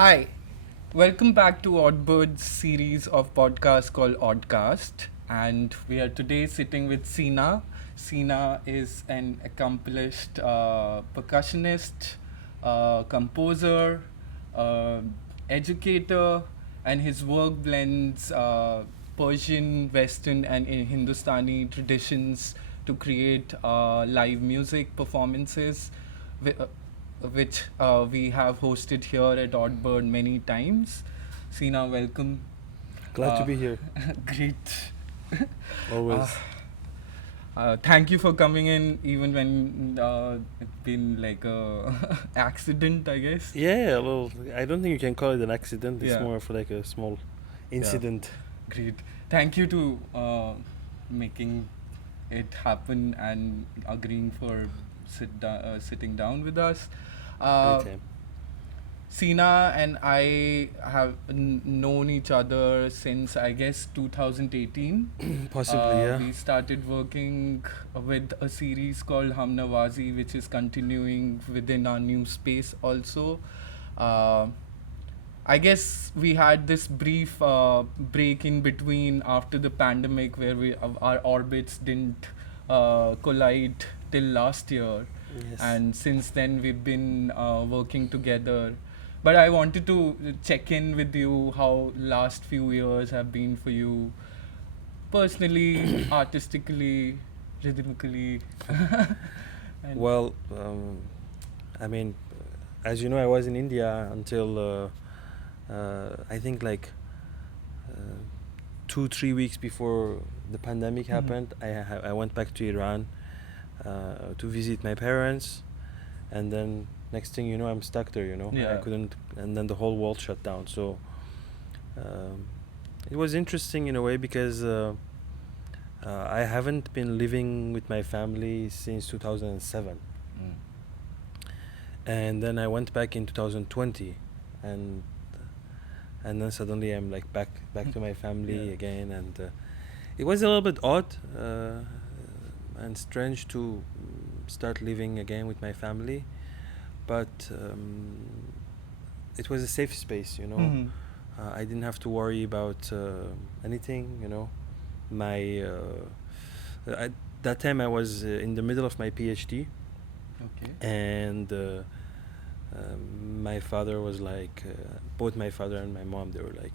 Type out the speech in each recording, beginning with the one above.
Hi, welcome back to Oddbird's series of podcasts called Oddcast. And we are today sitting with Sina. Sina is an accomplished percussionist, composer, uh, educator, and his work blends Persian, Western, and Hindustani traditions to create live music performances. Wi- uh, which we have hosted here at Oddbird many times. Sina, welcome. Glad to be here. Great. Uh, Always. Thank you for coming in, even when it's been like a accident, I guess. Yeah, well, I don't think you can call it an accident. It's Yeah. more of like a small incident. Great. Thank you to making it happen and agreeing for sitting down with us. Uh, Anytime. Sina and I have known each other since I guess 2018. Possibly, yeah. We started working with a series called Hum Nawazi, which is continuing within our new space also. Uh, I guess we had this brief break in between after the pandemic where our orbits didn't collide till last year, Yes. and since then we've been working together. But I wanted to check in with you how last few years have been for you personally, artistically, rhythmically. and Well, I mean, as you know, I was in India until I think like 2-3 weeks before the pandemic Mhm. happened. I went back to Iran to visit my parents, and then next thing you know, I'm stuck there. I Yeah. couldn't, and then the whole world shut down. So it was interesting in a way because I haven't been living with my family since 2007, Mm. and then I went back in 2020, and then suddenly I'm like back to my family Yeah. again, and it was a little bit odd and strange to start living again with my family, but it was a safe space. Mhm. I didn't have to worry about anything. My at that time I was in the middle of my PhD, Okay. and my father was like, both my father and my mom, they were like,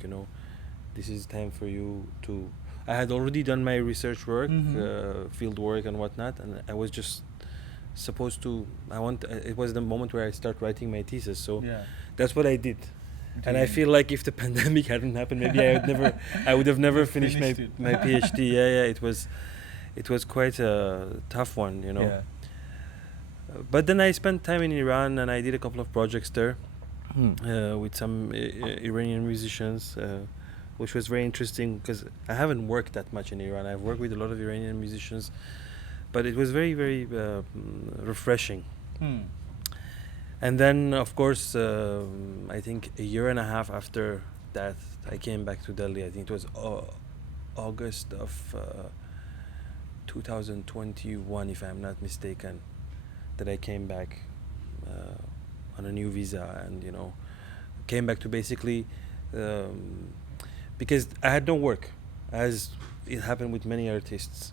this is time for you to. I had already done my research work, field work and whatnot, and I was just supposed to. It was the moment where I start writing my thesis, so Yeah. that's what I did. And I Brilliant. feel like if the pandemic hadn't happened, maybe I would have never finished Finished it. my PhD. Yeah, it was quite a tough one. Yeah. But then I spent time in Iran, and I did a couple of projects there with some Iranian musicians, which was very interesting because I haven't worked that much in Iran. I've worked with a lot of Iranian musicians, but it was very, very refreshing. Hmm. And then, of course, I think a year and a half after that, I came back to Delhi. I think it was August of 2021, if I'm not mistaken, that I came back on a new visa, and came back to basically because I had no work, as it happened with many artists.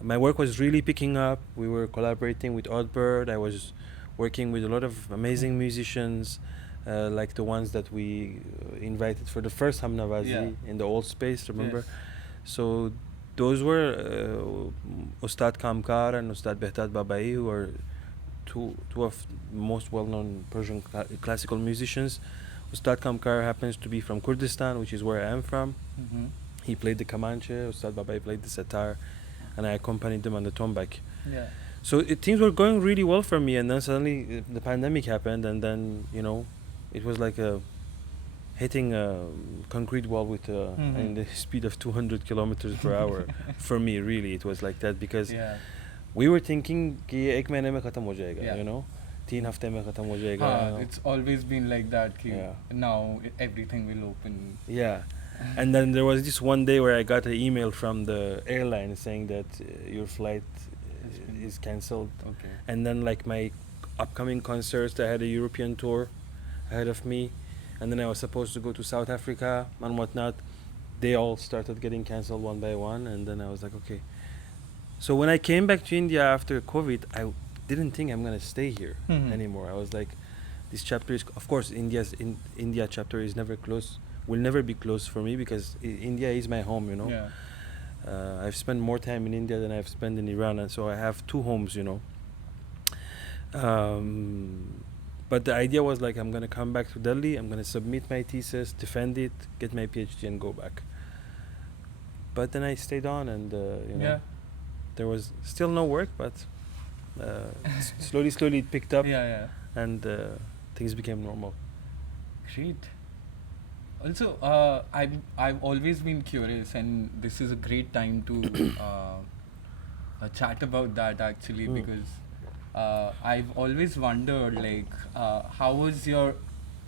My work was really picking up. We were collaborating with Oddbird. I was working with a lot of amazing musicians, like the ones that we invited for the first Hamnavazi in the old space, remember? Yes. So those were Ustad Kamkar and Ustad Behtad Babai, who are two of most well-known Persian classical musicians. Ustad Kamkar happens to be from Kurdistan, which is where I am from. Mm-hmm. He played the kamanche, Ustad Babai played the sitar, and I accompanied them on the tombak. Yeah. So things were going really well for me, and then suddenly the pandemic happened, and then it was like hitting a concrete wall with in the speed of 200 kilometers per hour. For me, really, it was like that because Yeah. we were thinking कि एक महीने में खत्म हो जाएगा, Yeah. 3 हफ्ते में खत्म हो जाएगा. It's always been like that. Yeah. Now everything will open. Yeah. And then there was this one day where I got an email from the airline saying that your flight is cancelled. Okay. And then like my upcoming concerts, I had a European tour ahead of me. and then I was supposed to go to South Africa and whatnot. They all started getting cancelled one by one, and then I was like, okay. So when I came back to India after COVID, I didn't think I'm gonna stay here anymore. I was like, this chapter is, of course, India chapter is never closed, will never be closed for me, because India is my home, you know. Yeah. I've spent more time in India than I've spent in Iran, and so I have two homes, you know. But the idea was like, I'm gonna come back to Delhi, I'm gonna submit my thesis, defend it, get my PhD, and go back. But then I stayed on, and you know, Yeah. there was still no work, but slowly it picked up, Yeah. and things became normal. Great. Also, I've always been curious, and this is a great time to chat about that actually, because I've always wondered, like, how was your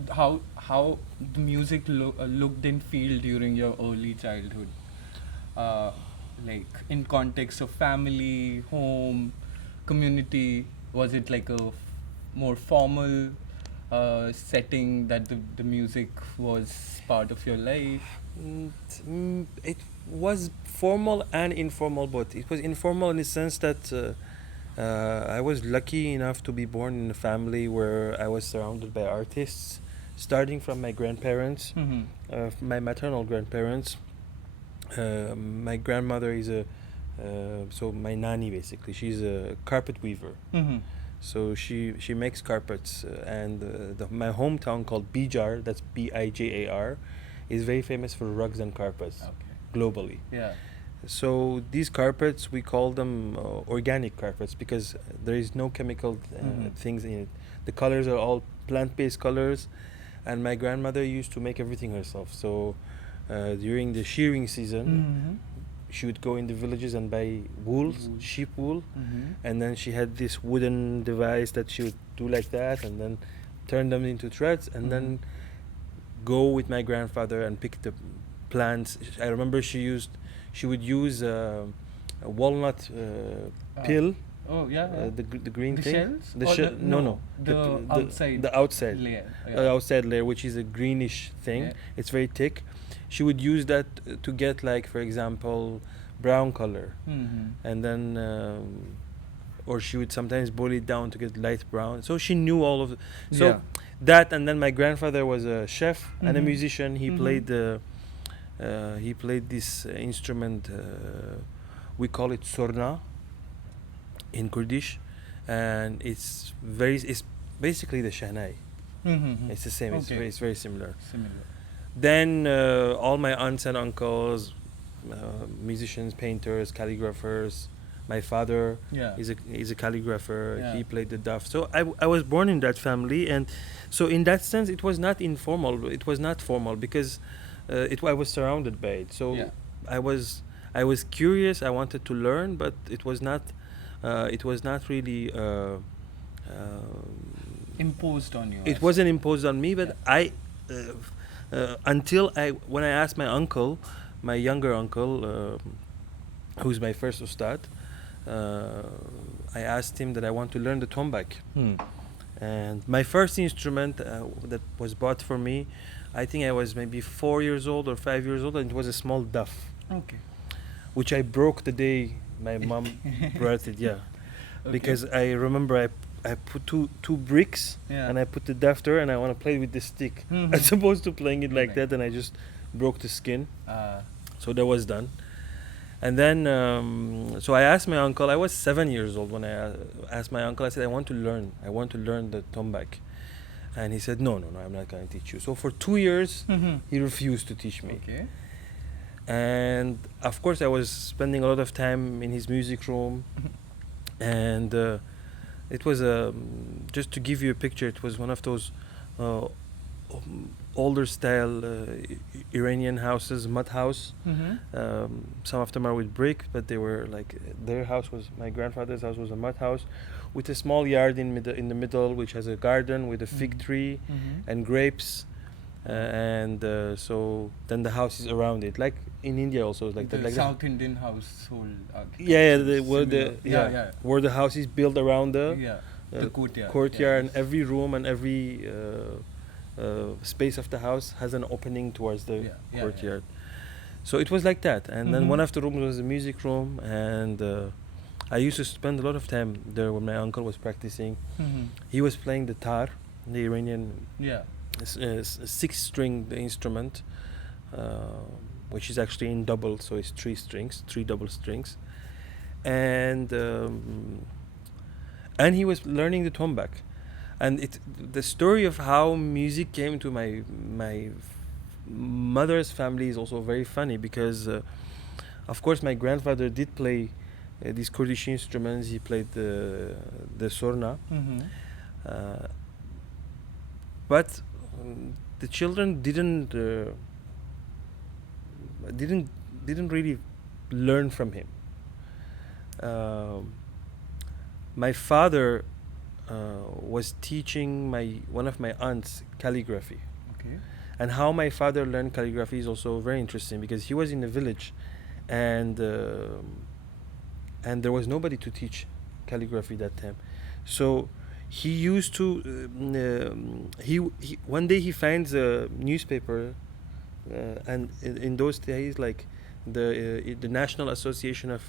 how the music looked and feel during your early childhood, like in context of family, home, community. Was it like a more formal setting that the music was part of your life? It was formal and informal, but it was informal in the sense that I was lucky enough to be born in a family where I was surrounded by artists, starting from my grandparents, my maternal grandparents. My grandmother is so my nanny, basically, she's a carpet weaver. So she makes carpets, and my hometown called Bijar, that's Bijar, is very famous for rugs and carpets globally. Yeah. So these carpets, we call them organic carpets, because there is no chemical things in it. The colors are all plant-based colors, and my grandmother used to make everything herself. So during the shearing season, she would go in the villages and buy wool, sheep wool, and then she had this wooden device that she would do like that, and then turn them into threads, and then go with my grandfather and pick the plants. I remember she would use a walnut peel. Oh yeah. The green The thing. shells? The Or shell? No. The outside. The outside. layer. Outside layer, which is a greenish thing. Yeah. It's very thick. She would use that to get, like, for example, brown color, and then or she would sometimes boil it down to get light brown. So she knew all of that. And then my grandfather was a chef and a musician. He played this instrument, we call it sorna in Kurdish, and it's basically the shahnai. It's the same. Okay. It's very similar. Similar. Then all my aunts and uncles, musicians, painters, calligraphers. My father is a calligrapher. Yeah. He played the duff. So I was born in that family, and so in that sense it was not informal. It was not formal, because I was surrounded by it. So I was curious. I wanted to learn, but it was not really imposed on you. It wasn't imposed on me, but when I asked my uncle, my younger uncle, who's my first ustad, I asked him that I want to learn the tombak. And my first instrument that was bought for me, I think I was maybe 4 years old or 5 years old, and it was a small duff. Okay. Which I broke the day my mom brought it. Yeah. Okay. Because I remember I put two bricks, and I put the duff there, and I want to play with the stick. As opposed to playing it like that, and I just broke the skin. So that was done. And then, so I asked my uncle. I was 7 years old when I asked my uncle. I said, I want to learn the tombak. And he said, no, I'm not going to teach you. So for 2 years, he refused to teach me. Okay. And of course, I was spending a lot of time in his music room. And it was just to give you a picture, it was one of those older style Iranian houses, mud house. Some of them are with brick, but they were like, my grandfather's house was a mud house with a small yard in the middle, which has a garden with a fig tree and grapes. So then the house is around it, like in India also, like the South Indian household. Where the house is built around the courtyard. Courtyard, and every room and every space of the house has an opening towards the Yeah. courtyard. So it was like that. And then Mhm. one of the rooms was the music room, and I used to spend a lot of time there when my uncle was practicing. Mhm. He was playing the tar, the Iranian Yeah. six-string instrument, which is actually in double, so it's three double strings, and he was learning the tombak. And the story of how music came to my mother's family is also very funny, because of course my grandfather did play these Kurdish instruments. He played the sorna, Mhm. but the children didn't really learn from him. My father was teaching one of my aunts calligraphy. Okay. And how my father learned calligraphy is also very interesting, because he was in a village, and there was nobody to teach calligraphy that time. So he used to he one day he finds a newspaper, and in those days, like the National Association of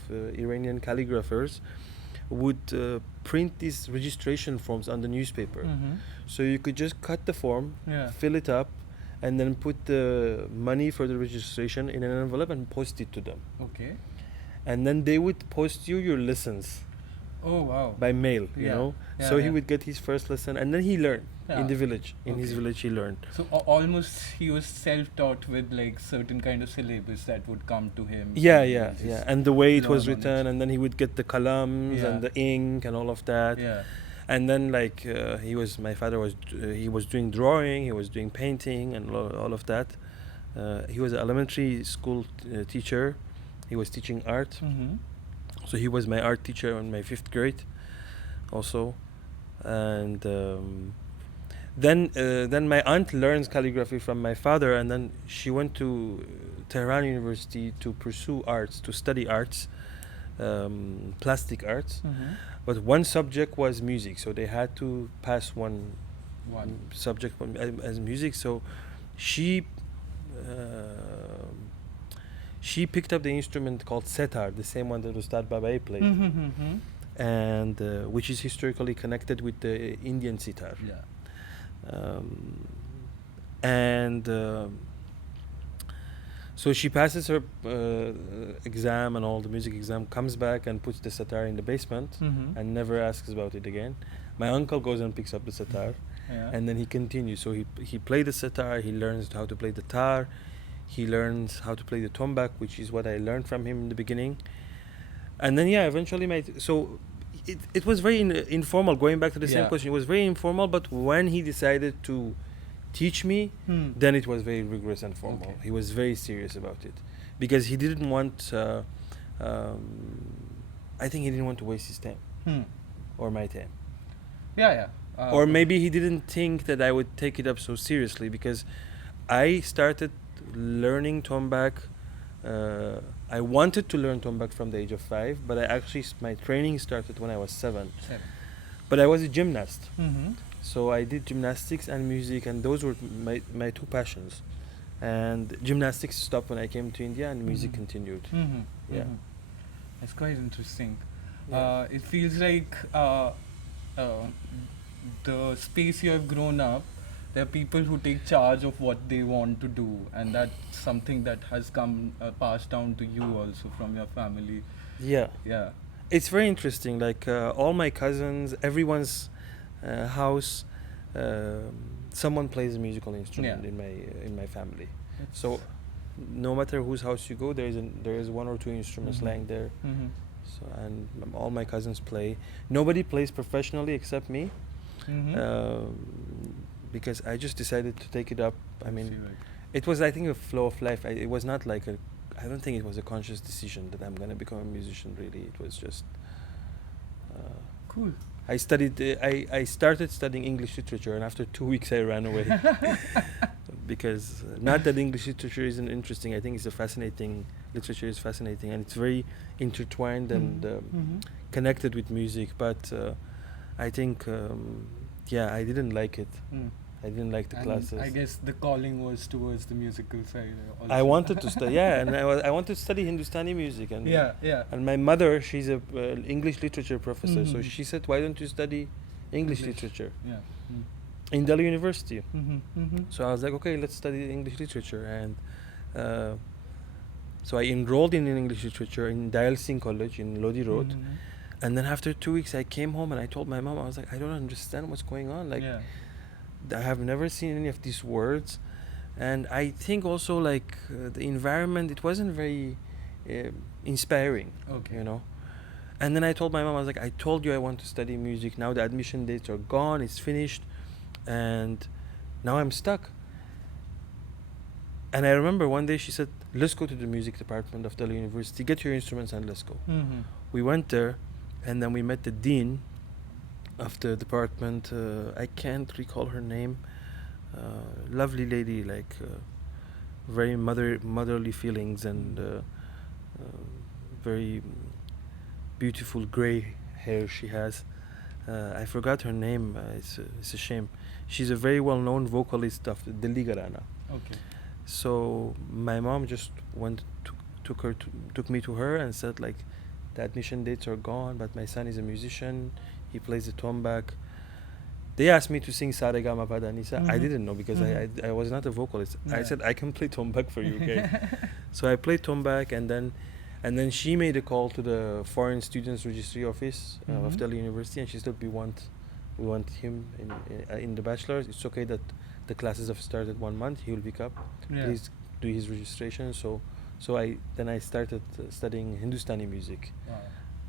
Iranian Calligraphers would print these registration forms on the newspaper. Mhm. So you could just cut the form, Yeah. fill it up, and then put the money for the registration in an envelope and post it to them. Okay. And then they would post you your lessons Oh wow. by mail, you Yeah. know. Yeah, So he yeah. would get his first lesson, and then he learned Yeah. in the village. In his Okay. village, he learned. So almost he was self-taught with like certain kind of syllabus that would come to him. Yeah, and he yeah, would yeah. just And the way it was learn on written, it. and then he would get the columns Yeah. and the ink and all of that. Yeah. And then like my father was he was doing drawing, he was doing painting, and all of that. He was an elementary school teacher. He was teaching art. Mm-hmm. So he was my art teacher in my 5th grade also. And then my aunt learns calligraphy from my father, and then she went to Tehran University to pursue arts, to study arts, plastic arts. Mm-hmm. But one subject was music, so they had to pass one One. subject as music. So she picked up the instrument called setar, the same one that Ustad Babai played, Mm-hmm. and which is historically connected with the Indian sitar. Yeah. And so she passes her exam and all the music exam, comes back and puts the sitar in the basement, Mm-hmm. and never asks about it again. My uncle goes and picks up the sitar, Yeah. and then he continues. So he played the sitar, he learns how to play the tar, he learns how to play the tombak, which is what I learned from him in the beginning. And then eventually it was very informal. Going back to the same Yeah. question, it was very informal. But when he decided to teach me, Hmm. then it was very rigorous and formal. Okay. He was very serious about it, because he didn't want. I think he didn't want to waste his time Hmm. or my time. Yeah. Or maybe he didn't think that I would take it up so seriously, because I started learning tombak. I wanted to learn tombak from the age of 5, but my training started when I was 7. 7. But I was a gymnast, Mm-hmm. so I did gymnastics and music, and those were my two passions. And gymnastics stopped when I came to India, and music Mhm. continued. Mm-hmm. Yeah. That's quite interesting. Yeah. It feels like the space you have grown up, there are people who take charge of what they want to do, and that's something that has come passed down to you also from your family. Yeah. Yeah. It's very interesting. Like all my cousins, everyone's house, someone plays a musical instrument Yeah. in my family. So no matter whose house you go, there is one or two instruments Mhm. lying there. Mm-hmm. So and all my cousins play. Nobody plays professionally except me, Mm-hmm. because I just decided to take it up. I mean, it was, I think, a flow of life. It was not like I don't think it was a conscious decision that I'm gonna become a musician. Really, it was just. Cool. I started studying English literature, and after 2 weeks I ran away. Because not that English literature isn't interesting. I think it's a fascinating, literature is fascinating, and it's very intertwined and Mm-hmm. connected with music. But I think, I didn't like it. Mm. I didn't like the And classes. I guess the calling was towards the musical side. Also. I wanted to study, and I wanted to study Hindustani music, and Yeah. and my mother, she's a English literature professor, so Mhm. she said, "Why don't you study English literature Yeah. in Delhi University?" Mm-hmm. So I was like, "Okay, let's study English literature," and so I enrolled in English literature in Dayal Singh College in Lodi Road, Mm-hmm. and then after 2 weeks, I came home and I told my mom, I was like, "I don't understand what's going on. Like, yeah. I have never seen any of these words." And I think also like the environment, it wasn't very inspiring, Okay. you know. And then I told my mom, I was like, "I told you I want to study music. Now the admission dates are gone, it's finished, and now I'm stuck." And I remember one day she said, "Let's go to the music department of Delhi University, get your instruments and let's go." Mm-hmm. We went there, and then we met the dean of the department. I can't recall her name. Lovely lady, like very motherly feelings, and very beautiful gray hair she has. I forgot her name. It's a shame. She's a very well-known vocalist of the Delhi Gharana. Okay. So my mom just took me to her and said, like, the admission dates are gone, but my son is a musician. He plays the tombak. They asked me to sing Saregama Padanisa. I Mhm. didn't know because Mhm. I was not a vocalist. I Yeah. said I can play tombak for you, okay? So I played tombak, and then she made a call to the Foreign Students Registry Office of Mhm. Delhi University, and she said, we want him in the bachelor's. It's okay that the classes have started 1 month. He will pick up. Yeah. Please do his registration. So I started studying Hindustani music Wow.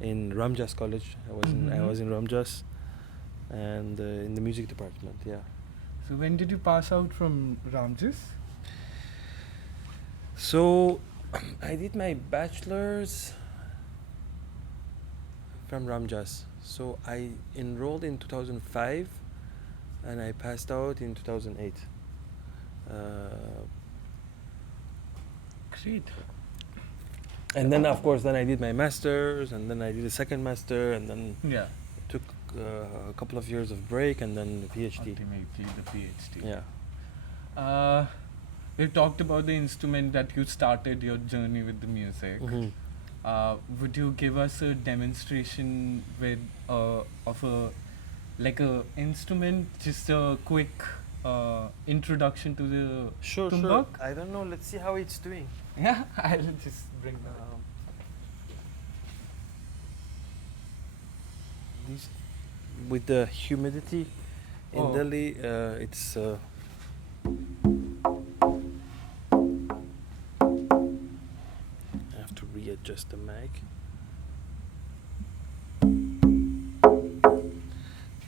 in Ramjas College. I Mhm. was in Ramjas, and in the music department. Yeah. So when did you pass out from Ramjas? So I did my bachelor's from Ramjas. So I enrolled in 2005, and I passed out in 2008. Great. And then, of course, then I did my master's, and then I did a second master, and then Yeah. took a couple of years of break, and then PhD. Ultimately, the PhD. Yeah. We talked about the instrument that you started your journey with the music. Mhm. Would you give us a demonstration with of a like a instrument, just a quick introduction to the Sure. tombak? I don't know. Let's see how it's doing. Yeah, I'll just bring that. These, with the humidity in Oh. Delhi, it's. I have to readjust the mic.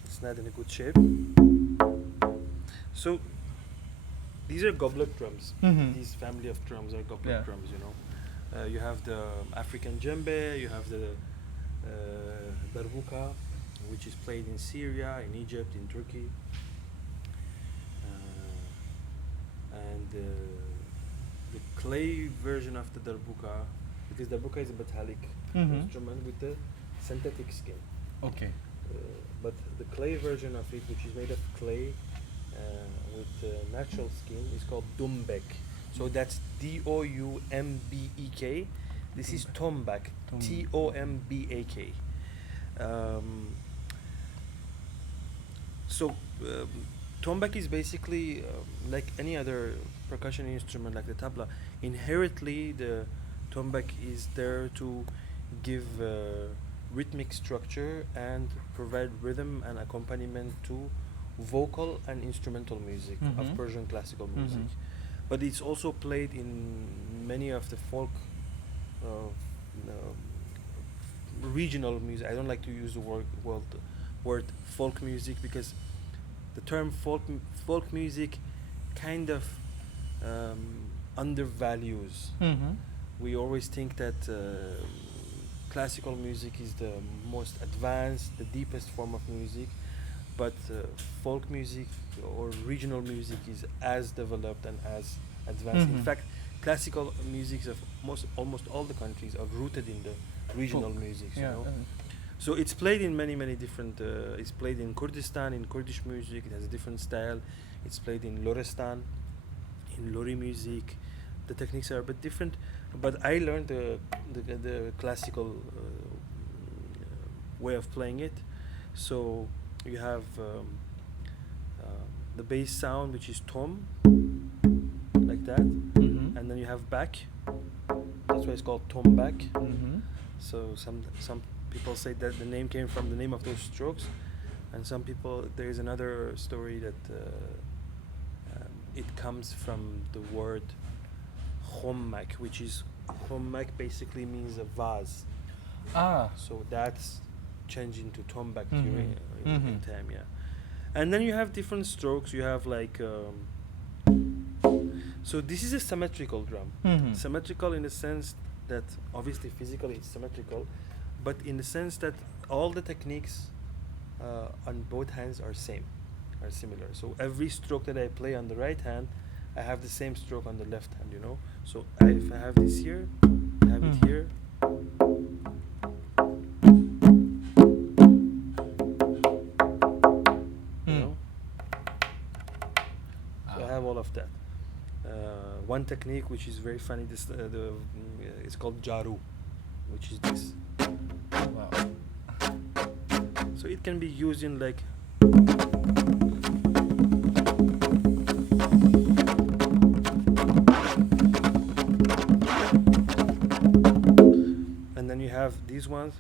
It's not in a good shape. So these are goblet drums. Mhm. These family of drums are goblet Yeah. drums. You know, you have the African djembe, you have the darbuka, which is played in Syria, in Egypt, in Turkey, and the clay version of the darbuka, because darbuka is a metallic Mhm. instrument with the synthetic skin. Okay. But the clay version of it, which is made of clay with natural skin, is called tombak. So that's Doumbek. This is tombak. Tombak. So tombak is basically like any other percussion instrument, like the tabla. Inherently, the tombak is there to give rhythmic structure and provide rhythm and accompaniment to vocal and instrumental music of Mhm. Persian classical music. Mhm. But it's also played in many of the folk regional music. I don't like to use the word folk music, because the term folk music kind of undervalues. Mhm. We always think that classical music is the most advanced, the deepest form of music, but folk music or regional music is as developed and as advanced. In Mhm. fact, classical music of almost all the countries are rooted in the regional Folk. music. Yeah. So it's played in many different. It's played in Kurdistan, in Kurdish music. It has a different style. It's played in Lorestan, in Lori music. The techniques are a bit different, but I learned the classical way of playing it. So you have the bass sound, which is tom, like that, Mm-hmm. and then you have back. That's why it's called tombak. Mm-hmm. So some people say that the name came from the name of those strokes, and some people, there is another story that it comes from the word khommak, which is khommak basically means a vase. Ah. So that's changed into tombak Mhm. during in Mhm. time, yeah. And then you have different strokes. You have like so this is a symmetrical drum. Mm-hmm. Symmetrical in the sense that obviously physically it's symmetrical, but in the sense that all the techniques on both hands are similar. So every stroke that I play on the right hand, I have the same stroke on the left hand, you know. So if I have this here, I have it Mhm. here. You know? So I have all of that. One technique which is very funny, it's called jaru, which is this. Wow. So it can be used in like and then you have these ones.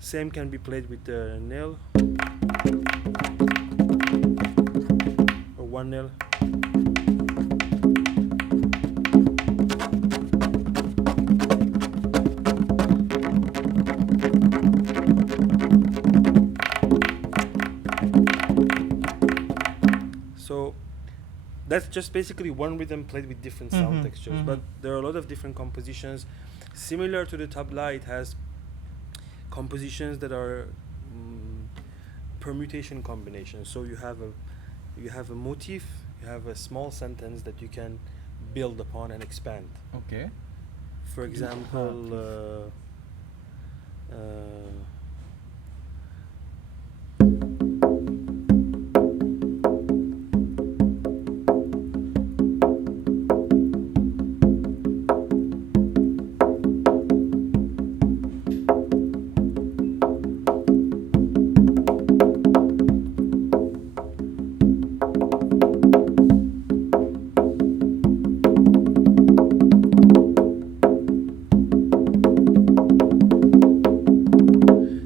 Same can be played with the nail or one nail. So that's just basically one rhythm played with different sound Mhm, textures. mhm. But there are a lot of different compositions. Similar to the tabla, it has compositions that are permutation combinations. So you have a motif, you have a small sentence that you can build upon and expand. Okay. For example,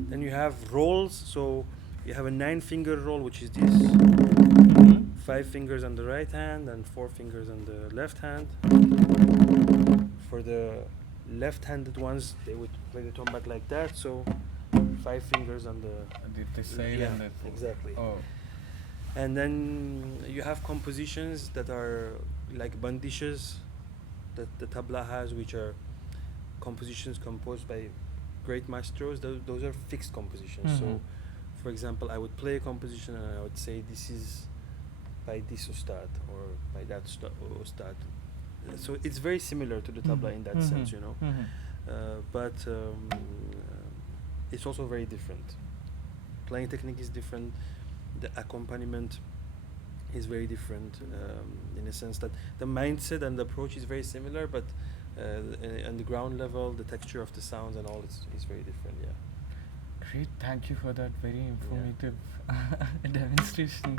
then you have rolls. So you have a 9-finger roll, which is this. Mhm. 5 fingers on the right hand and 4 fingers on the left hand. For the left-handed ones, they would play the tombak like that. So 5 fingers on the This side yeah, and that. exactly. Oh. And then you have compositions that are like bandishes that the tabla has, which are compositions composed by great maestros. Those are fixed compositions. Mhm. So, for example, I would play a composition and I would say this is by this ustad or by that ustad. So it's very similar to the tabla in that sense, you know. Mhm. But it's also very different. Playing technique is different. The accompaniment is very different in a sense that the mindset and the approach is very similar, but on the ground level, the texture of the sounds and all is very different. Yeah. Great, thank you for that very informative demonstration.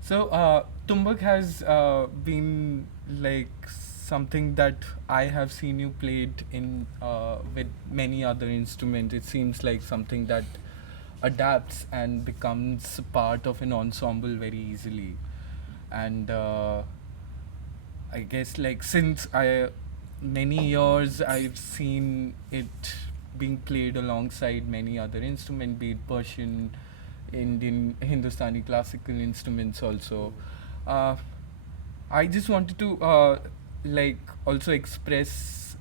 So, Tumbak has been like something that I have seen you played in with many other instruments. It seems like something that adapts and becomes part of an ensemble very easily. And I guess like since many years I've seen it being played alongside many other instruments, be it Persian, Indian, Hindustani classical instruments also. Uh, I just wanted to like also express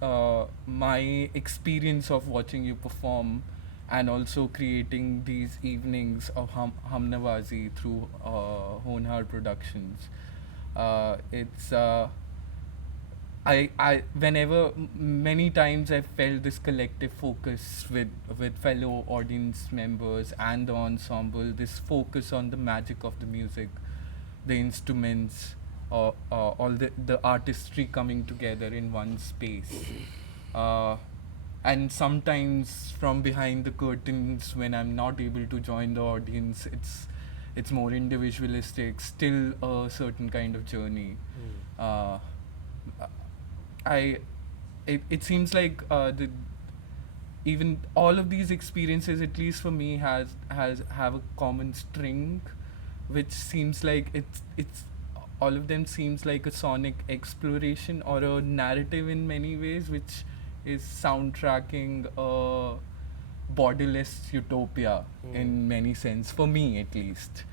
my experience of watching you perform and also creating these evenings of Hamnawazi through Honhar Productions. It's whenever many times I felt this collective focus with fellow audience members and the ensemble, this focus on the magic of the music, the instruments, all the artistry coming together in one space. Uh, and sometimes from behind the curtains, when I'm not able to join the audience, it's more individualistic, still a certain kind of journey. Uh, I it seems like the even all of these experiences, at least for me, has have a common string, which seems like it's all of them seems like a sonic exploration or a narrative in many ways, which is soundtracking a borderless utopia in many sense, for me at least.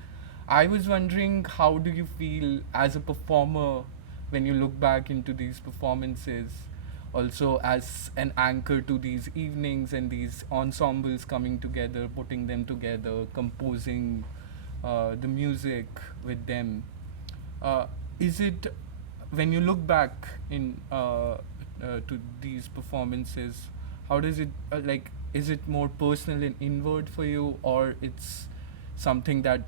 I was wondering, how do you feel as a performer when you look back into these performances, also as an anchor to these evenings and these ensembles coming together, putting them together, composing the music with them? Is it, when you look back in to these performances, how does it like? Is it more personal and inward for you, or it's something that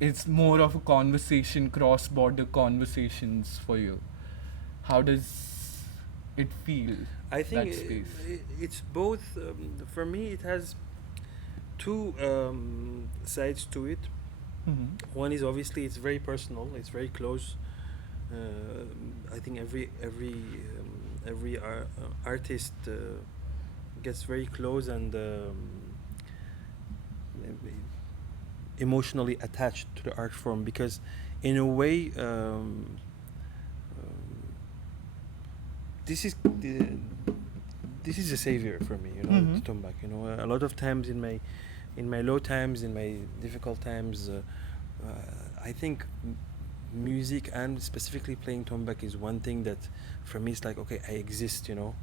it's more of a conversation, cross-border conversations for you? How does it feel? I think that space. it's both. For me, it has two sides to it. Mm-hmm. One is obviously it's very personal. It's very close. I think every artist gets very close and emotionally attached to the art form, because in a way this is a savior for me, you know. Mhm. The tombak, you know, a lot of times in my low times, in my difficult times, I think music and specifically playing tombak is one thing that for me is like, okay, I exist, you know.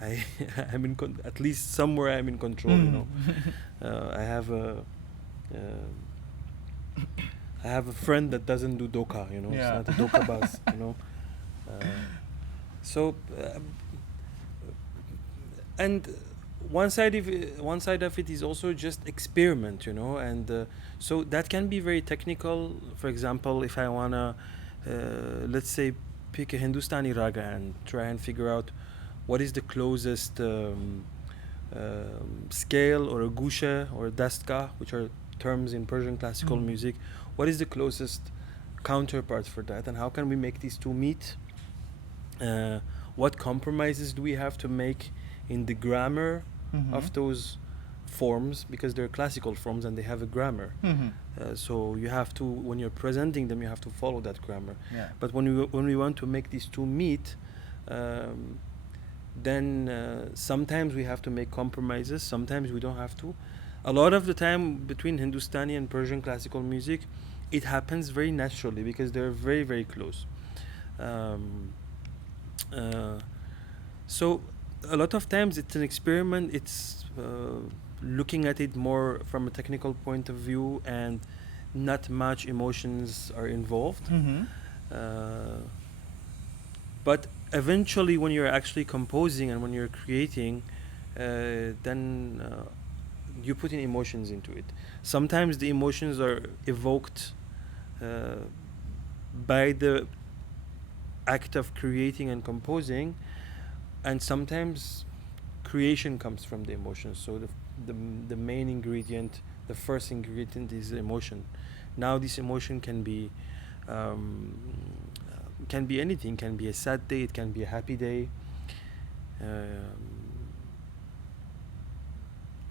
I'm in at least somewhere I'm in control, you know. I have a friend that doesn't do doka, you know. Yeah. It's not a doka bus, you know. So and one side of it is also just experiment, you know, and so that can be very technical. For example, if I wanna let's say pick a Hindustani raga and try and figure out what is the closest scale, or a gusha or a dastka, which are terms in Persian classical music, what is the closest counterpart for that, and how can we make these two meet? What compromises do we have to make in the grammar of those forms, because they're classical forms and they have a grammar. So you have to, when you're presenting them, you have to follow that grammar. Yeah. But when we want to make these two meet, then sometimes we have to make compromises, sometimes we don't have to. A lot of the time between Hindustani and Persian classical music, it happens very naturally because they're very, very close. So a lot of times it's an experiment. It's looking at it more from a technical point of view, and not much emotions are involved. But eventually, when you're actually composing and when you're creating, then you put in emotions into it. Sometimes the emotions are evoked by the act of creating and composing, and sometimes creation comes from the emotions. So the main ingredient, the first ingredient, is emotion. Now this emotion can be anything. Can be a sad day, it can be a happy day.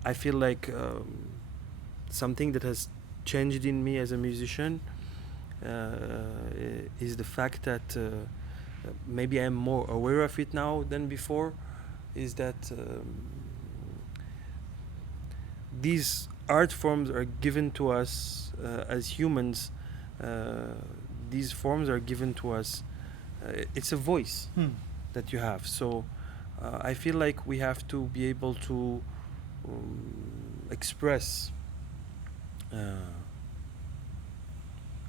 I feel like something that has changed in me as a musician is the fact that maybe I'm more aware of it now than before, is that these art forms are given to us as humans. These forms are given to us. It's a voice that you have. So I feel like we have to be able to express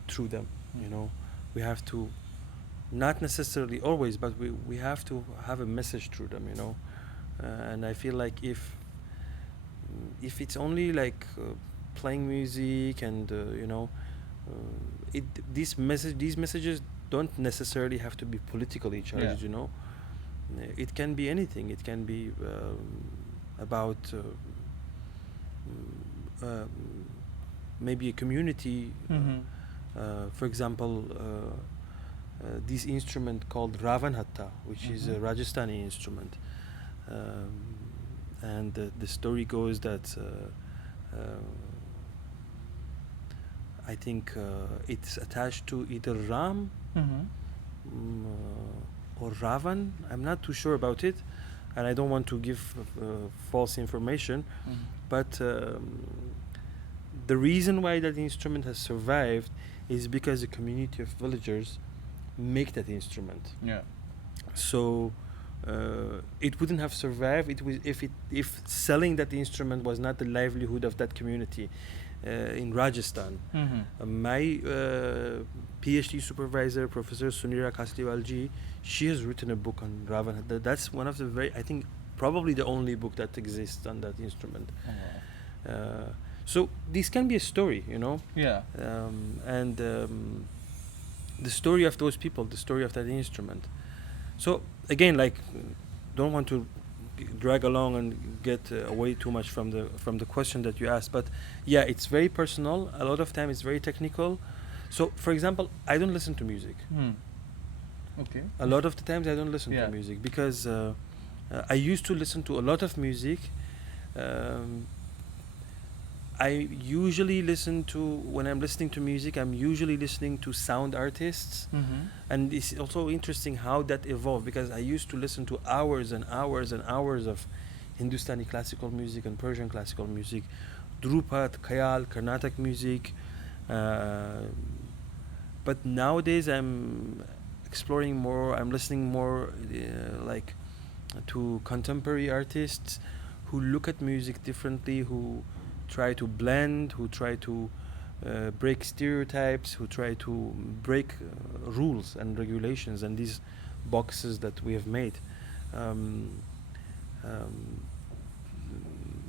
through them. You know, we have to not necessarily always, but we have to have a message through them, you know. And I feel like if it's only like playing music and you know, it these messages don't necessarily have to be politically charged, you know. It can be anything. It can be about maybe a community. For example, this instrument called Ravan Hatta, which is a Rajasthani instrument. And the story goes that I think it's attached to either Ram or Ravan. I'm not too sure about it, and I don't want to give false information. But the reason why that instrument has survived is because a community of villagers make that instrument. So it wouldn't have survived if selling that instrument was not the livelihood of that community in Rajasthan. My PhD supervisor, Professor Sunira Kasliwalji, she has written a book on Ravan. That's one of the I think probably the only book that exists on that instrument. So this can be a story, you know. And the story of those people, the story of that instrument. So again, like, don't want to drag along and get away too much from the question that you asked, but yeah, it's very personal. A lot of time it's very technical. So for example, I don't listen to music. Okay. A lot of the times I don't listen to music because I used to listen to a lot of music. I usually listen to, when I'm listening to music, I'm usually listening to sound artists. And it's also interesting how that evolved, because I used to listen to hours and hours and hours of Hindustani classical music and Persian classical music, Drupad, Khayal, Carnatic music. But nowadays I'm exploring more, I'm listening more like to contemporary artists who look at music differently, who try to blend, who try to break stereotypes, who try to break rules and regulations and these boxes that we have made.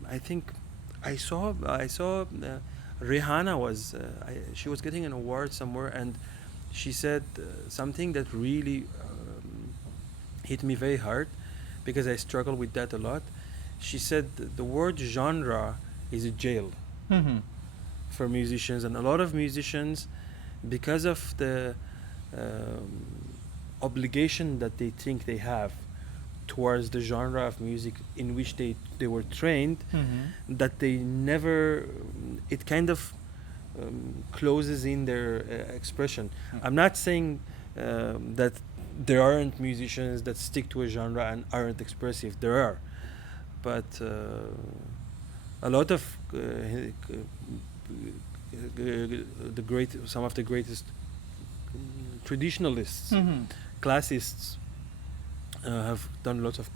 I think I saw Rihanna was she was getting an award somewhere, and she said something that really hit me very hard, because I struggle with that a lot. She said the word genre is a jail for musicians, and a lot of musicians, because of the obligation that they think they have towards the genre of music in which they were trained, that they never, it kind of closes in their expression. I'm not saying that there aren't musicians that stick to a genre and aren't expressive. There are, but a lot of some of the greatest traditionalists, classists, have done lots of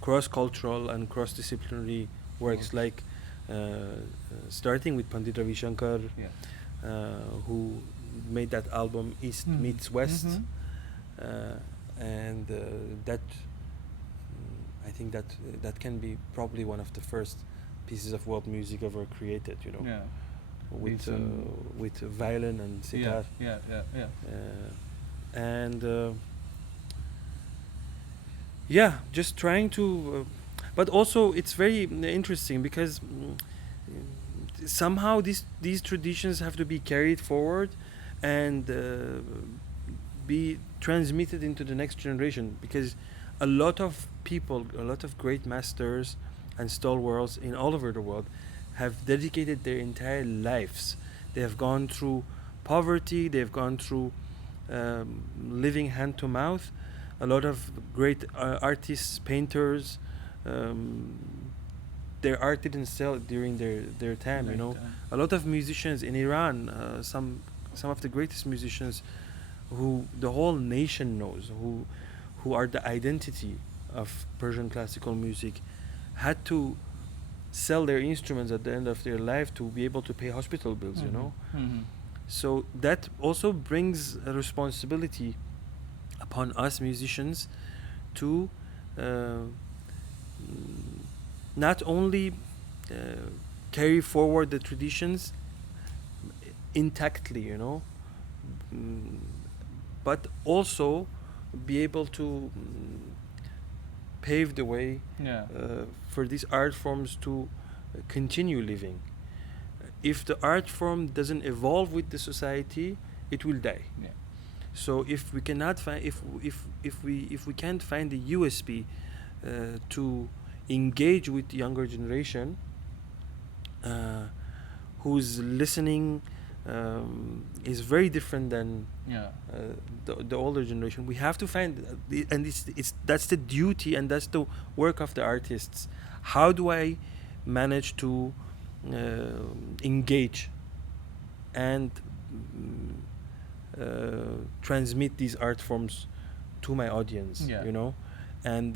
cross-cultural and cross-disciplinary works, like starting with Pandit Ravi Shankar, who made that album East Meets West, and that I think that can be probably one of the first pieces of world music ever created, you know, with violin and sitar. And just trying to, but also it's very interesting because somehow these traditions have to be carried forward and be transmitted into the next generation, because a lot of people, a lot of great masters and stalwarts in all over the world have dedicated their entire lives. They have gone through poverty, they've gone through living hand to mouth. A lot of great artists, painters, their art didn't sell during their time, you know. A lot of musicians in Iran, some of the greatest musicians who the whole nation knows, who are the identity of Persian classical music, had to sell their instruments at the end of their life to be able to pay hospital bills, you know. So that also brings a responsibility upon us musicians to uh, not only uh, carry forward the traditions intactly, mm, but also be able to pave the way Yeah. for these art forms to continue living. If the art form doesn't evolve with the society, it will die. Yeah. So if we cannot find, if we can't find the USP to engage with younger generation, whose listening is very different than Yeah. the older generation, we have to find, and it's that's the duty and that's the work of the artists. How do I manage to engage and transmit these art forms to my audience? Yeah. And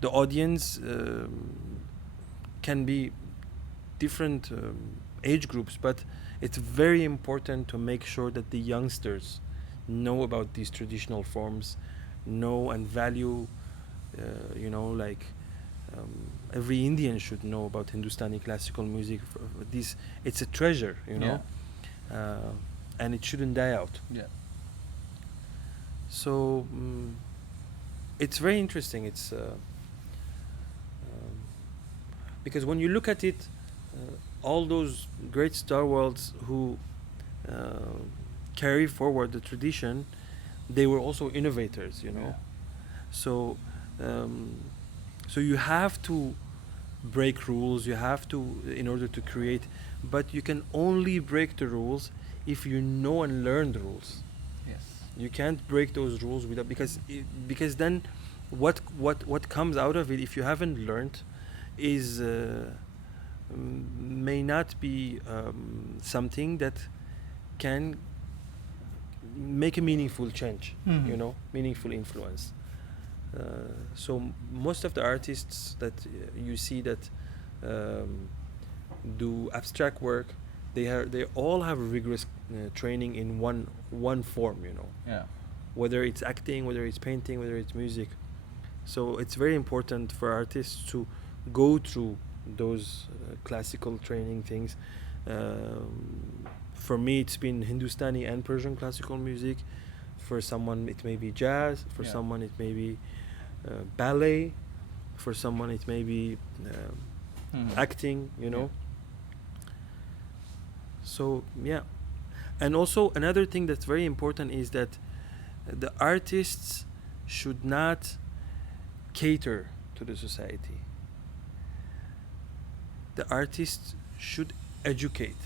the audience can be different age groups, but it's very important to make sure that the youngsters know about these traditional forms, know and value, like every Indian should know about Hindustani classical music. It's a treasure, and it shouldn't die out. Yeah. So it's very interesting. It's because when you look at it, all those great star worlds who carry forward the tradition, they were also innovators, Yeah. So so you have to break rules, you have to, in order to create, but you can only break the rules if you know and learn the rules. Yes. You can't break those rules without, because then what comes out of it, if you haven't learned, is may not be something that can make a meaningful change, Mhm. meaningful influence. So most of the artists that you see that do abstract work, they all have rigorous training in one form, Yeah. whether it's acting, whether it's painting, whether it's music. So it's very important for artists to go through those classical training things. For me, it's been Hindustani and Persian classical music. For someone, it may be jazz. For Yeah. someone, it may be ballet. For someone, it may be Mhm. acting, Yeah. So, yeah. And also, another thing that's very important is that the artists should not cater to the society. The artists should educate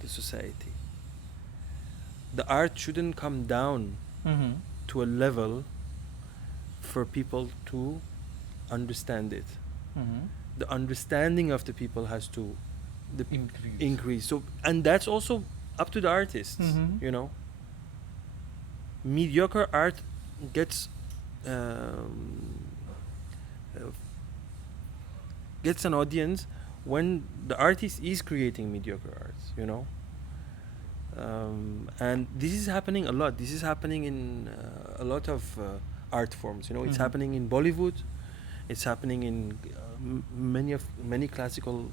the society. The art shouldn't come down Mhm. to a level for people to understand it. Mhm. The understanding of the people has to increase. So, and that's also up to the artists. Mhm. Mediocre art gets um, gets an audience when the artist is creating mediocre art. And this is happening a lot. This is happening in a lot of art forms. It's Mhm. happening in Bollywood. It's happening in many classical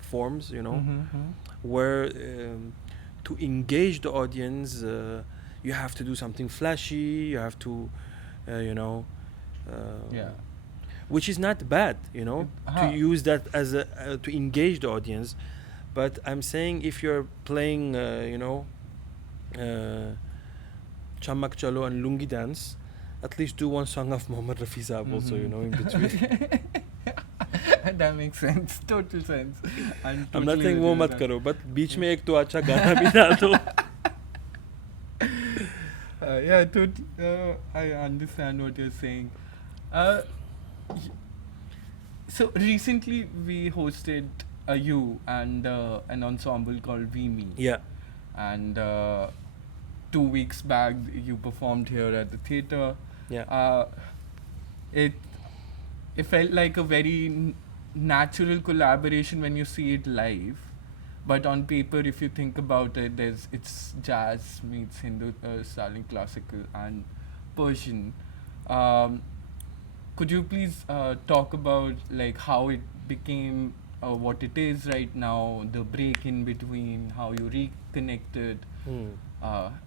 forms. Mhm. Where to engage the audience, you have to do something flashy. You have to, Yeah. which is not bad, to use that as to engage the audience. But I'm saying, if you're playing, Chamak Chalo and Lungi dance, at least do one song of Mohammad Rafi Saab also, in between. That makes sense. Total sense. I'm not saying वो मत करो, but बीच में एक तो अच्छा गाना भी डाल दो. Yeah, I understand what you're saying. So recently we hosted you and an ensemble called We Me. Yeah. And 2 weeks back you performed here at the theatre. Yeah. It felt like a very natural collaboration when you see it live, but on paper, if you think about it, it's jazz meets Hindu styling classical, and Persian. Um, could you please talk about like how it became what it is right now, the break in between, how you reconnected? Hmm.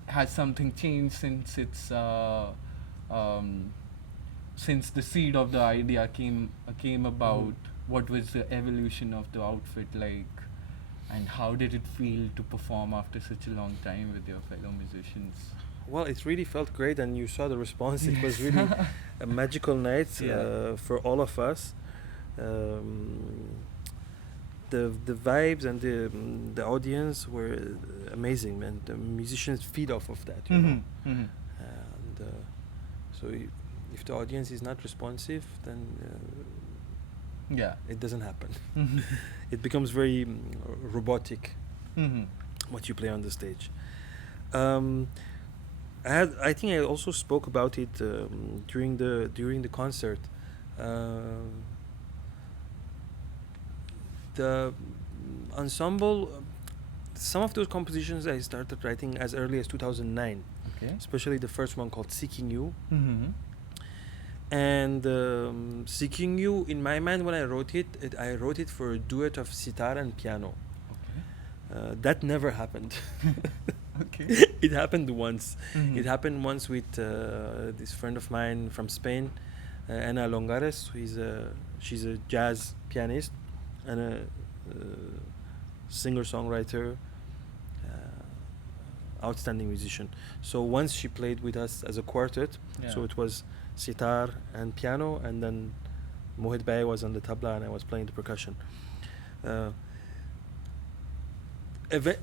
Has something changed um, since the seed of the idea came about? What was the evolution of the outfit like, and how did it feel to perform after such a long time with your fellow musicians? Well, it really felt great, and you saw the response. It was really a magical night Yeah. for all of us. Um, the vibes and the audience were amazing, man. The musicians feed off of that, you know. And so if the audience is not responsive, then Yeah. it doesn't happen. It becomes very robotic Mhm. what you play on the stage. I think I also spoke about it during the concert. The ensemble, some of those compositions I started writing as early as 2009, Okay. especially the first one called Seeking You. Mm-hmm. And Seeking You, in my mind, when I wrote it, I wrote it for a duet of sitar and piano. Okay. That never happened. Okay. It happened once. Mhm. It happened once with this friend of mine from Spain, Ana Longares. She's a jazz pianist and a singer-songwriter, outstanding musician. So once she played with us as a quartet. Yeah. So it was sitar and piano, and then Mohit Bey was on the tabla and I was playing the percussion.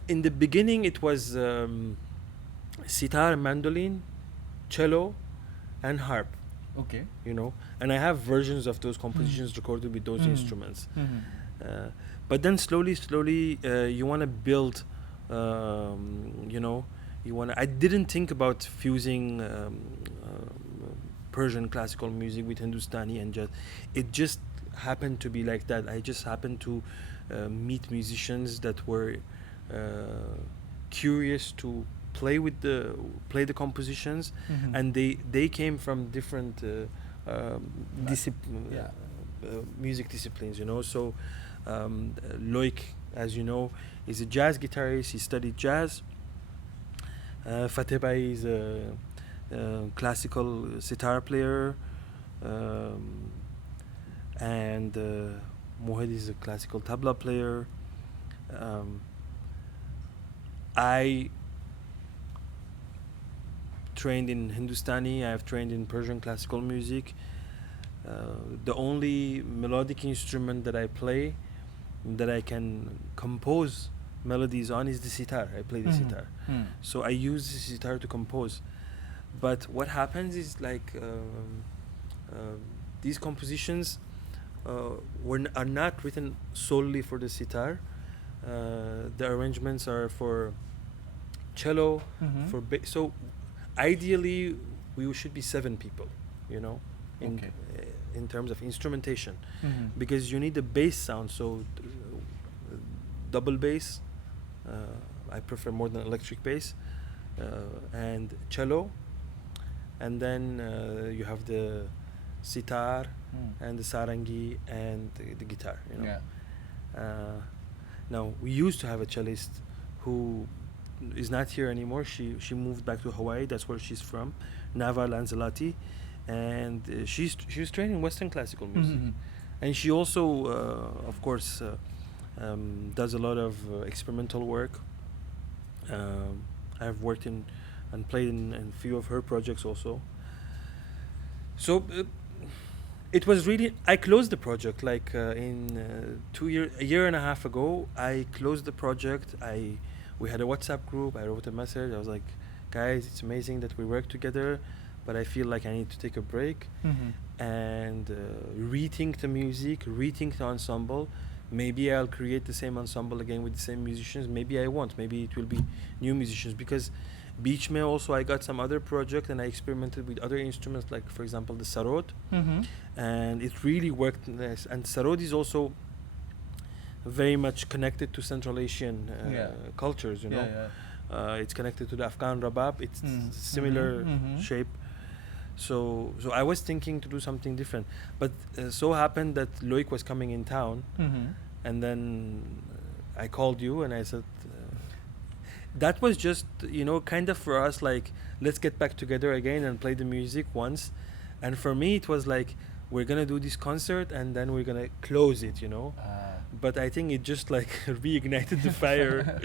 In the beginning it was sitar, mandolin, cello, and harp, Okay. you know, and I have versions of those compositions recorded with those instruments. Mm-hmm. But then slowly you want to build, you know, I didn't think about fusing Persian classical music with Hindustani and jazz. It just happened to be like that. I just happened to meet musicians that were curious to play the compositions, and they came from different Yeah. music disciplines, you know. So Loic, as you know, is a jazz guitarist. He studied jazz. Fateh Bhai is a classical sitar player, and Mohit is a classical tabla player. I trained in Hindustani. I have trained in Persian classical music. The only melodic instrument that I play, that I can compose melodies on, is the sitar. I play the sitar. So I use the sitar to compose. But what happens is, like, these compositions are not written solely for the sitar. The arrangements are for cello, for so ideally we should be 7 people, you know, Okay. in terms of instrumentation, Mm-hmm. because you need a bass sound. So double bass, I prefer more than electric bass, and cello, and then you have the sitar and the sarangi and the guitar, you know. Yeah. Now, we used to have a cellist who is not here anymore. She moved back to Hawaii. That's where she's from, Nava Lanzalati, and she was trained in Western classical music, and she also, of course, does a lot of experimental work. I've worked in and played in a few of her projects also. So it was really, I closed the project like in a year and a half ago. I closed the project. We had a WhatsApp group. I wrote a message. I was like, guys, it's amazing that we work together, but I feel like I need to take a break and rethink the music, rethink the ensemble. Maybe I'll create the same ensemble again with the same musicians. Maybe I won't. Maybe it will be new musicians, because Beach May also, I got some other project and I experimented with other instruments, like for example the sarod, and it really worked nice. And sarod is also very much connected to Central Asian cultures, you know. Yeah. It's connected to the Afghan rabab. It's similar shape. So I was thinking to do something different, but so happened that Loic was coming in town, and then I called you and I said, that was just, kind of for us, like, let's get back together again and play the music once. And for me, it was like, we're gonna do this concert and then we're gonna close it, But I think it just like reignited the fire.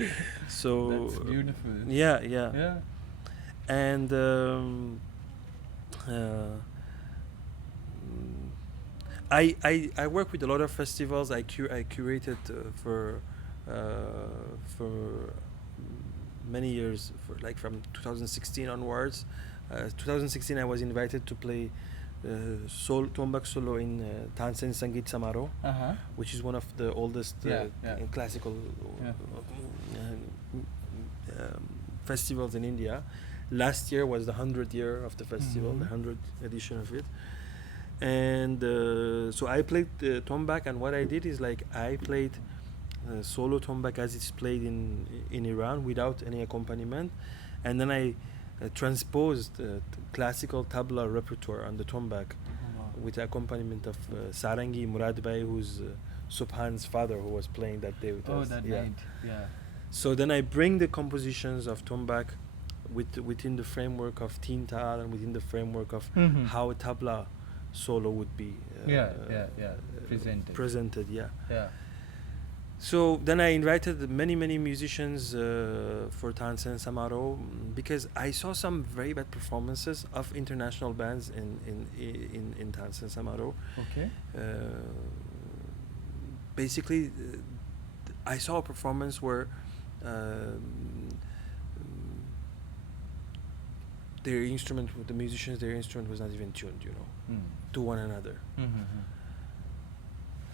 So that's beautiful. Yeah. And I work with a lot of festivals. I curated for many years, from 2016 onwards. 2016 I was invited to play tombak solo in Tansen Sangeet Samaro, which is one of the oldest classical festivals in India. Last year was the 100th year of the festival, the 100th edition of it. And so I played tombak, and what I did is I played solo tombak as it's played in Iran without any accompaniment, and then I transposed classical tabla repertoire on the tombak with the accompaniment of Sarangi Murad Bhai, who's Subhan's father, who was playing that day with us. That night. Yeah. So then I bring the compositions of tombak within the framework of Teen Tal and within the framework of how a tabla solo would be presented. So then I invited many musicians for Tansen Samaro, because I saw some very bad performances of international bands in Tansen Samaro. Okay. Basically, I saw a performance where their instrument was not even tuned, to one another.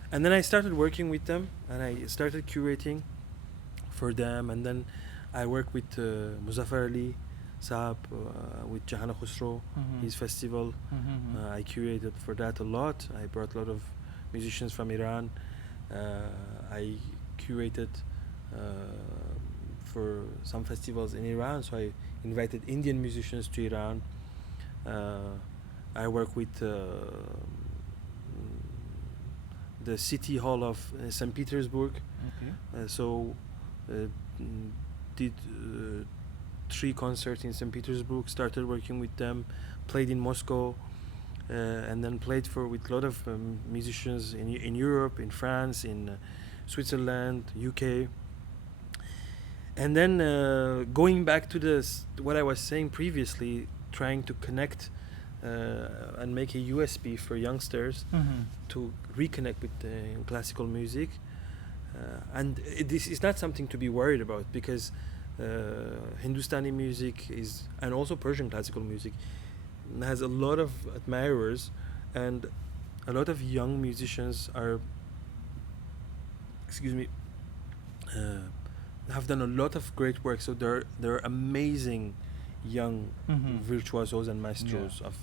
And then I started working with them, and I started curating for them, and then I worked with Muzaffar Ali Saab, with Jahana Khusro, his festival. I curated for that a lot. I brought a lot of musicians from Iran. I curated for some festivals in Iran, so I invited Indian musicians to Iran. I work with the City Hall of St. Petersburg. Did 3 concerts in St. Petersburg, started working with them, played in Moscow, and then played with a lot of musicians in Europe, in France, in Switzerland, UK. And then going back to what I was saying previously, trying to connect and make a USB for youngsters to reconnect with classical music. And this is not something to be worried about, because Hindustani music and also Persian classical music has a lot of admirers, and a lot of young musicians have done a lot of great work. So there are amazing young virtuosos and maestros of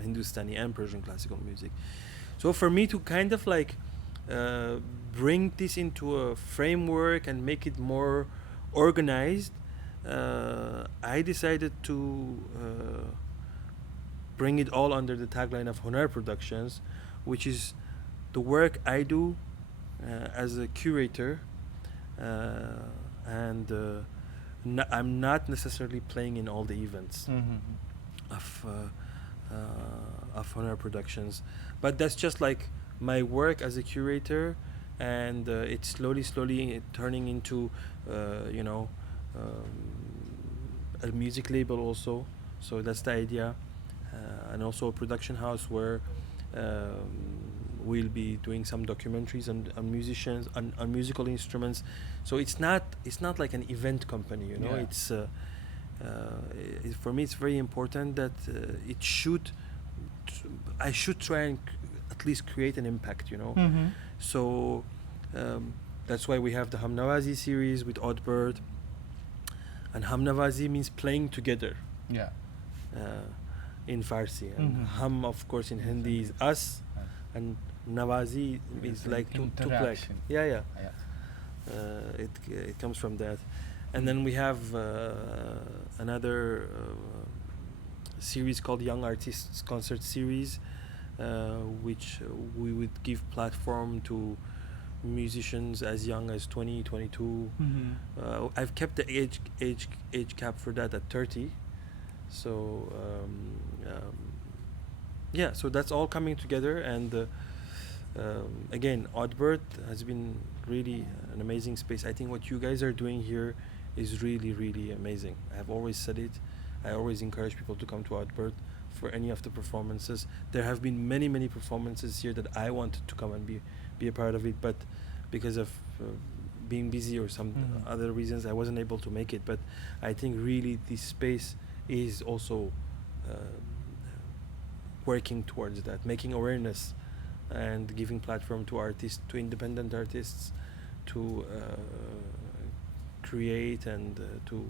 Hindustani and Persian classical music. So for me to kind of bring this into a framework and make it more organized, I decided to bring it all under the tagline of Honar Productions, which is the work I do as a curator, and I'm not necessarily playing in all the events of Honar Productions, but that's just my work as a curator, and it's slowly turning into a music label also. So that's the idea, and also a production house where we'll be doing some documentaries on musicians, on musical instruments. So it's not like an event company, It's for me it's very important that I should try and at least create an impact, So that's why we have the Hamnavazi series with Oddbird, and Hamnavazi means playing together. In Farsi, and Ham, of course, in Hindi is us, and Navazi is like to play. It comes from that. And then we have another series called Young Artists Concert Series, which we would give platform to musicians as young as 20, 22. I've kept the age cap for that at 30. So yeah, so that's all coming together, and again, Oddbird has been really an amazing space. I think what you guys are doing here is really, really amazing. I've always said it. I always encourage people to come to Oddbird for any of the performances. There have been many, many performances here that I wanted to come and be a part of it, but because of being busy or some other reasons, I wasn't able to make it. But I think really this space is also working towards that, making awareness and giving platform to artists, to independent artists, to create and to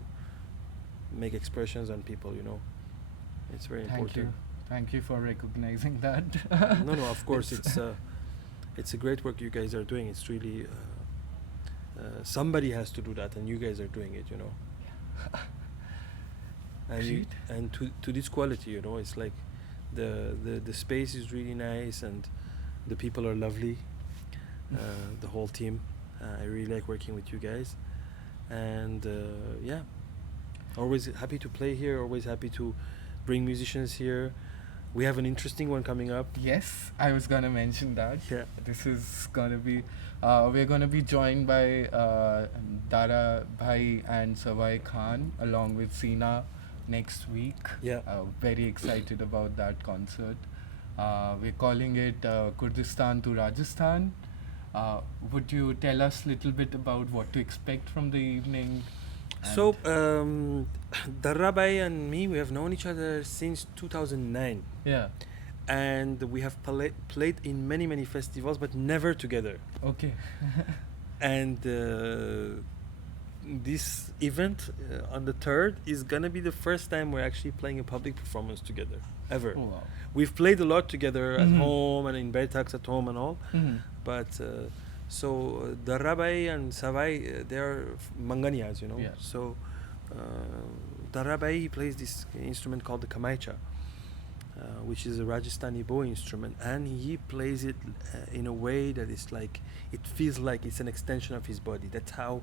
make expressions on people, you know. It's very important. Thank you for recognizing that. No, of course, it's a great work you guys are doing. It's really somebody has to do that, and you guys are doing it, you know. And to this quality, you know, it's like the space is really nice and the people are lovely, the whole team. I really like working with you guys, and yeah, always happy to play here, always happy to bring musicians here. We have an interesting one coming up. Yes, I was gonna mention that. Yeah. This is gonna be, we're gonna be joined by Dara Bhai and Savai Khan along with Sina next week. Yeah. Very excited about that concert. We're calling it Kurdistan to Rajasthan. Would you tell us a little bit about what to expect from the evening? So, Darabai and me, we have known each other since 2009. Yeah. And we have played in many, many festivals, but never together. Okay. And this event on the 3rd is gonna be the first time we're actually playing a public performance together, ever. Oh, wow. We've played a lot together at home and in Bertax at home and all, but so Darabai and Savai, they're Manganias, you know. Yeah. So Darabai, he plays this instrument called the kamaicha, which is a Rajasthani bow instrument, and he plays it in a way that is like, it feels like it's an extension of his body. That's how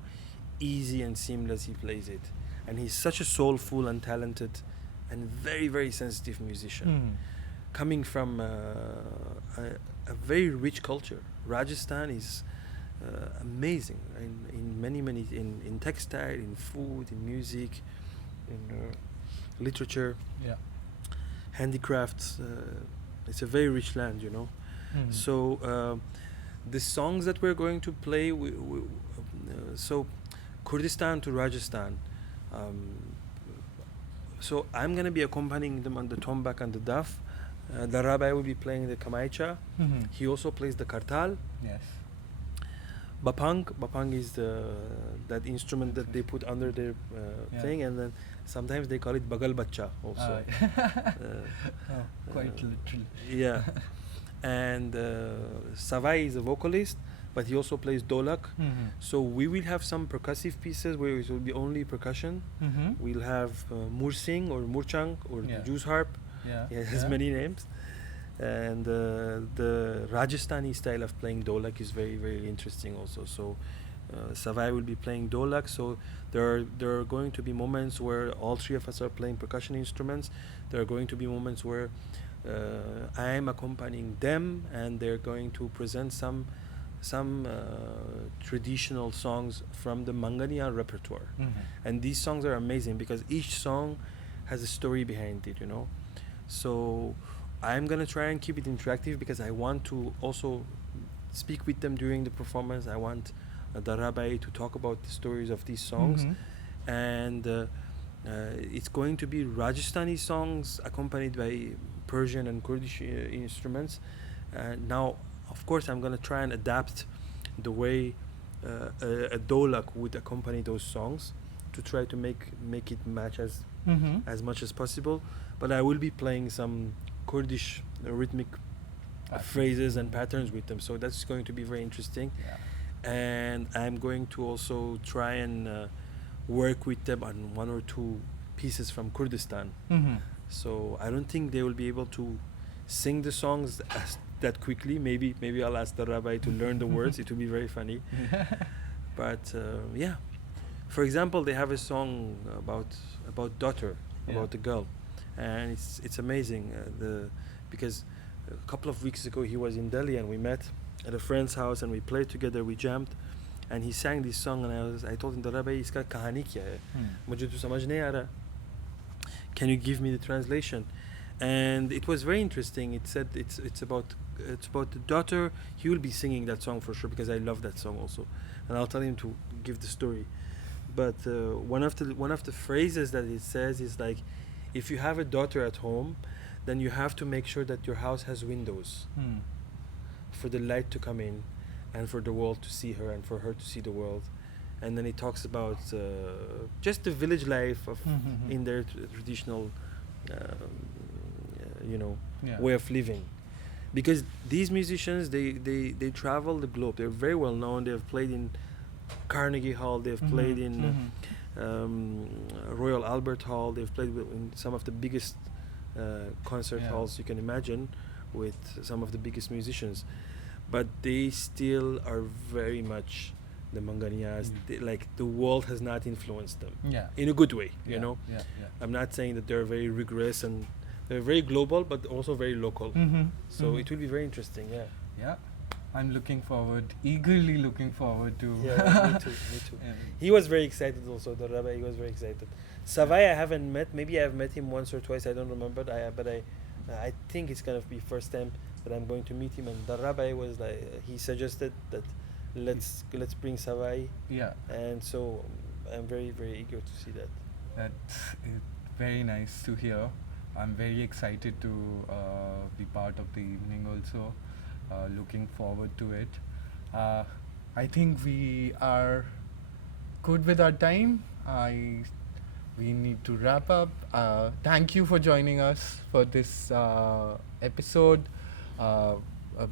easy and seamless he plays it. And he's such a soulful and talented and very, very sensitive musician, coming from a very rich culture. Rajasthan is amazing in many in textile, in food, in music, in literature, handicrafts. It's a very rich land, you know. So the songs that we're going to play, so Kurdistan to Rajasthan. So I'm going to be accompanying them on the tombak and the daf. The rabbi will be playing the kamaicha. He also plays the kartal. Yes. Bapang is that instrument that they put under their thing, and then sometimes they call it bagal bacha also. Quite literally. Yeah. And Savai is a vocalist, but he also plays dolak. So we will have some percussive pieces where it will be only percussion. We'll have mursing or murchang or the juice harp. It has many names. And the Rajasthani style of playing dolak is very, very interesting also. So Savai will be playing dolak. So there are going to be moments where all three of us are playing percussion instruments. There are going to be moments where I am accompanying them, and they're going to present some traditional songs from the Mangania repertoire. And these songs are amazing because each song has a story behind it, you know. So I'm gonna try and keep it interactive because I want to also speak with them during the performance. I want the rabbi to talk about the stories of these songs, and it's going to be Rajasthani songs accompanied by Persian and Kurdish instruments. Now, of course, I'm gonna try and adapt the way a dolak would accompany those songs to try to make it match as much as possible. But I will be playing some Kurdish rhythmic phrases and patterns with them, so that's going to be very interesting. And I'm going to also try and work with them on one or two pieces from Kurdistan, So I don't think they will be able to sing the songs that quickly. Maybe I'll ask the rabbi to learn the words. It will be very funny. But yeah, for example, they have a song about daughter, about the girl, and it's amazing. Because a couple of weeks ago he was in Delhi and we met at a friend's house and we played together. We jammed, and he sang this song and I told him, the rabbi, iska kahani kya hai? Mujhe to samajh nahi aa raha. Can you give me the translation? And it was very interesting. It said it's about the daughter. He will be singing that song for sure because I love that song also, and I'll tell him to give the story. But one of the phrases that it says is like, if you have a daughter at home, then you have to make sure that your house has windows for the light to come in, and for the world to see her, and for her to see the world. And then it talks about just the village life of in their traditional, way of living. Because these musicians, they travel the globe. They're very well known. They've played in Carnegie Hall. They've played in Royal Albert Hall. They've played in some of the biggest concert halls you can imagine, with some of the biggest musicians. But they still are very much the Manganiyas. Like, the world has not influenced them in a good way, you know. I'm not saying that they're very rigorous, and they're very global but also very local. So it will be very interesting. I'm eagerly looking forward to. Me too. He was very excited also, the rabbi. He was very excited. Savai I haven't met. Maybe I've met him once or twice, I don't remember. I think it's gonna be first time that I'm going to meet him. And the rabbi was like, he suggested that let's bring Savai. And so I'm very, very eager to see that. That's very nice to hear. I'm very excited to be part of the evening also. Looking forward to it. I think we are good with our time. We need to wrap up. Thank you for joining us for this episode.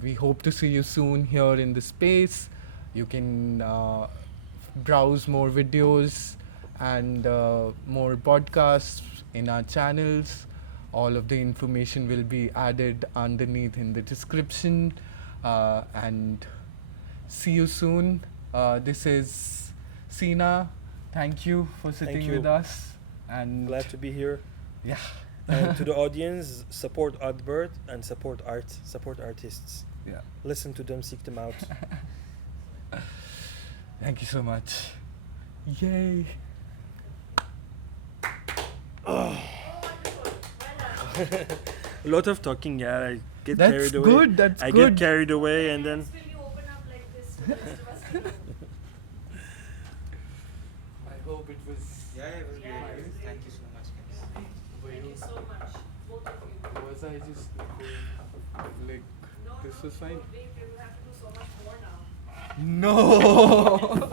We hope to see you soon here in the space. You can browse more videos and more podcasts in our channels. All of the information will be added underneath in the description. And see you soon. This is Sina. Thank you for sitting with us. And glad to be here. Yeah. And to the audience, support Oddbird and support art, support artists. Yeah. Listen to them, seek them out. Thank you so much. Yay. A lot of talking, yeah. I get carried away. That's I good. get carried away, and then. Will you open up like this to the rest of us? I hope it was. Yeah, it was Yeah, great. it was Thank you so much, guys. Thank you so much, both of you. Was I just like No, this no, was fine? you have to do so much more now. No.